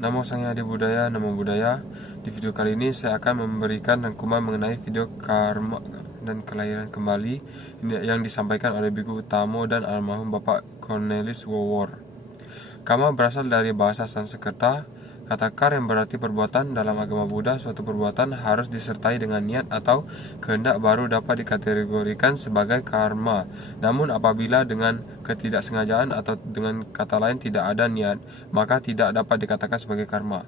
Namo Sang Hyang Adibudaya, Namo Buddhaya. Di video kali ini saya akan memberikan rangkuman mengenai video karma dan kelahiran kembali yang disampaikan oleh Biku Utamo dan almarhum Bapak Cornelis Wawor. Karma berasal dari bahasa Sanskerta, kata kar yang berarti perbuatan. Dalam agama Buddha, suatu perbuatan harus disertai dengan niat atau kehendak baru dapat dikategorikan sebagai karma. Namun apabila dengan ketidaksengajaan atau dengan kata lain tidak ada niat, maka tidak dapat dikatakan sebagai karma.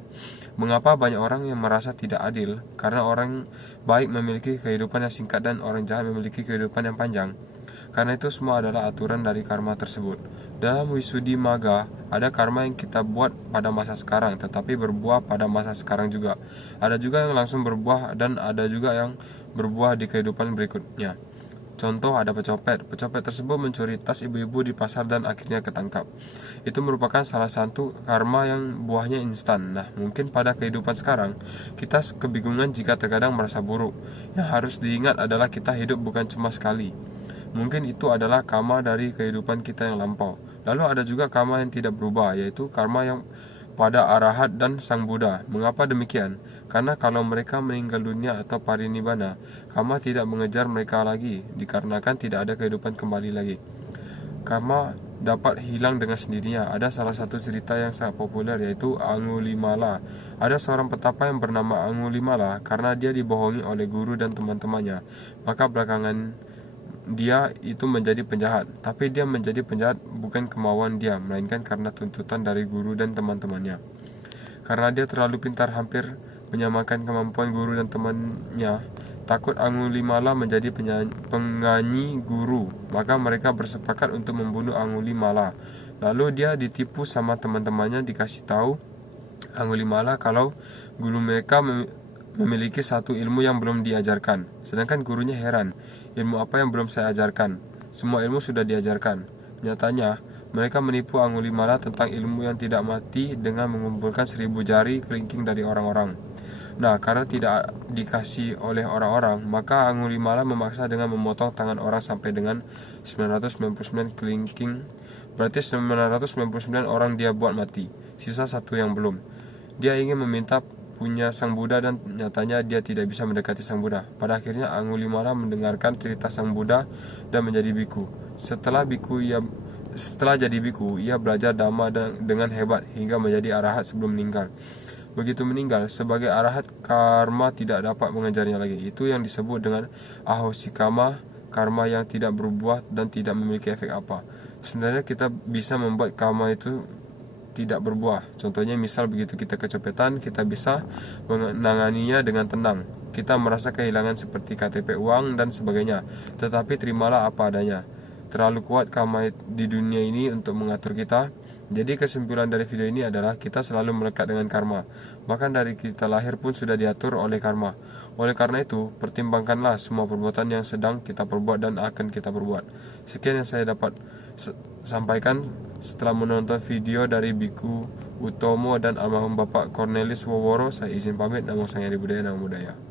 Mengapa banyak orang yang merasa tidak adil? Karena orang baik memiliki kehidupan yang singkat dan orang jahat memiliki kehidupan yang panjang. Karena itu semua adalah aturan dari karma tersebut. Dalam Wisuddhimagga, ada karma yang kita buat pada masa sekarang, tetapi berbuah pada masa sekarang juga. Ada juga yang langsung berbuah dan ada juga yang berbuah di kehidupan berikutnya. Contoh, ada pecopet. Pecopet tersebut mencuri tas ibu-ibu di pasar dan akhirnya ketangkap. Itu merupakan salah satu karma yang buahnya instan. Nah, mungkin pada kehidupan sekarang, kita kebingungan jika terkadang merasa buruk. Yang harus diingat adalah kita hidup bukan cuma sekali. Mungkin itu adalah karma dari kehidupan kita yang lampau. Lalu ada juga karma yang tidak berubah, yaitu karma yang pada Arahat dan Sang Buddha. Mengapa demikian? Karena kalau mereka meninggal dunia atau parinibbana, karma tidak mengejar mereka lagi, dikarenakan tidak ada kehidupan kembali lagi. Karma dapat hilang dengan sendirinya. Ada salah satu cerita yang sangat populer, yaitu Angulimala. Ada seorang petapa yang bernama Angulimala karena dia dibohongi oleh guru dan teman-temannya. Maka belakangan dia itu menjadi penjahat, tapi dia menjadi penjahat bukan kemauan dia, melainkan karena tuntutan dari guru dan teman-temannya. Karena dia terlalu pintar, hampir menyamakan kemampuan guru dan temannya, takut Angulimala menjadi penganyi guru, maka mereka bersepakat untuk membunuh Angulimala. Lalu dia ditipu sama teman-temannya, dikasih tahu Angulimala kalau guru mereka memiliki satu ilmu yang belum diajarkan. Sedangkan gurunya heran, ilmu apa yang belum saya ajarkan? Semua ilmu sudah diajarkan. Nyatanya, mereka menipu Angulimala tentang ilmu yang tidak mati dengan mengumpulkan 1000 jari kelingking dari orang-orang. Nah, karena tidak dikasih oleh orang-orang, maka Angulimala memaksa dengan memotong tangan orang sampai dengan 999 kelingking. Berarti 999 orang dia buat mati, sisa satu yang belum. Dia ingin meminta punya Sang Buddha dan nyatanya dia tidak bisa mendekati Sang Buddha. Pada akhirnya Angulimala mendengarkan cerita Sang Buddha dan menjadi biku. Setelah jadi biku, ia belajar dhamma dengan hebat hingga menjadi arahat sebelum meninggal. Begitu meninggal, sebagai arahat, karma tidak dapat mengejarnya lagi. Itu yang disebut dengan ahosikama, karma yang tidak berbuah dan tidak memiliki efek apa. Sebenarnya kita bisa membuat karma itu tidak berbuah. Contohnya misal begitu kita kecopetan, kita bisa menanganinya dengan tenang. Kita merasa kehilangan seperti KTP, uang, dan sebagainya. Tetapi terimalah apa adanya. Terlalu kuat karma di dunia ini untuk mengatur kita. Jadi kesimpulan dari video ini adalah kita selalu melekat dengan karma. Bahkan dari kita lahir pun sudah diatur oleh karma. Oleh karena itu, pertimbangkanlah semua perbuatan yang sedang kita perbuat dan akan kita perbuat. Sekian yang saya dapat sampaikan setelah menonton video dari Biku Utomo dan almarhum Bapak Cornelis Waworo. Saya izin pamit. Namo Sang Hyang Adibudaya, Namo Buddhaya.